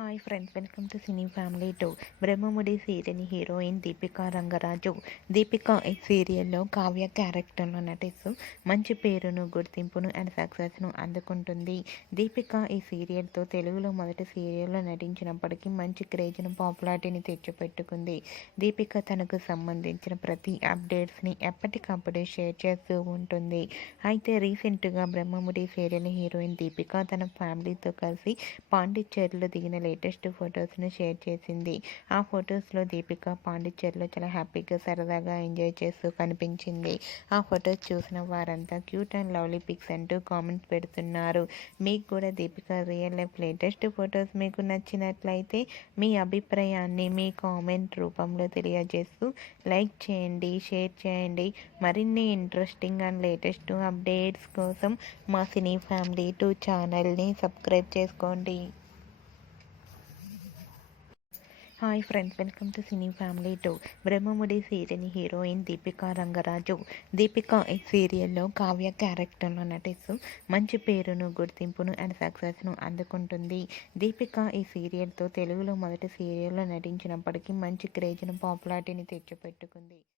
Hi friends, welcome to cine family 2. Brahmamudi serial heroine Deepika Rangaraju. Deepika ఈ సీరియల్లో కావ్య క్యారెక్టర్లో నటిస్తూ మంచి పేరును, గుర్తింపును అండ్ సక్సెస్ను అందుకుంటుంది. దీపిక ఈ సీరియల్తో తెలుగులో మొదటి సీరియల్లో నటించినప్పటికీ మంచి క్రేజ్ను, పాపులారిటీని తెచ్చిపెట్టుకుంది. దీపిక తనకు సంబంధించిన ప్రతి అప్డేట్స్ని ఎప్పటికప్పుడు షేర్ చేస్తూ ఉంటుంది. అయితే రీసెంట్గా బ్రహ్మముడి సీరియల్ హీరోయిన్ దీపిక తన ఫ్యామిలీతో కలిసి పాండిచ్చేరిలో దిగిన లేటెస్ట్ ఫొటోస్ను షేర్ చేసింది. ఆ ఫొటోస్లో దీపిక పాండిచ్చేరిలో చాలా హ్యాపీగా, సరదాగా ఎంజాయ్ చేస్తూ కనిపించింది. ఆ ఫొటోస్ చూసిన వారంతా క్యూట్ అండ్ లవ్లీ పిక్స్ అంటూ కామెంట్స్ పెడుతున్నారు. మీకు కూడా Deepika real life latest photos మీకు నచ్చినట్లయితే మీ అభిప్రాయాన్ని మీ కామెంట్ రూపంలో తెలియజేస్తూ లైక్ చేయండి, షేర్ చేయండి. మరిన్ని ఇంట్రెస్టింగ్ అండ్ లేటెస్ట్ అప్డేట్స్ కోసం మా సినీ ఫ్యామిలీ 2 ఛానల్ని సబ్స్క్రైబ్ చేసుకోండి. Hi friends, welcome to cine family 2. Brahmamudi serial heroine Deepika Rangaraju. Deepika ఈ సీరియల్లో కావ్య క్యారెక్టర్లో నటిస్తూ మంచి పేరును, గుర్తింపును అండ్ సక్సెస్ను అందుకుంటుంది. దీపిక ఈ సీరియల్తో తెలుగులో మొదటి సీరియల్లో నటించినప్పటికీ మంచి క్రేజ్ను, పాపులారిటీని తెచ్చిపెట్టుకుంది.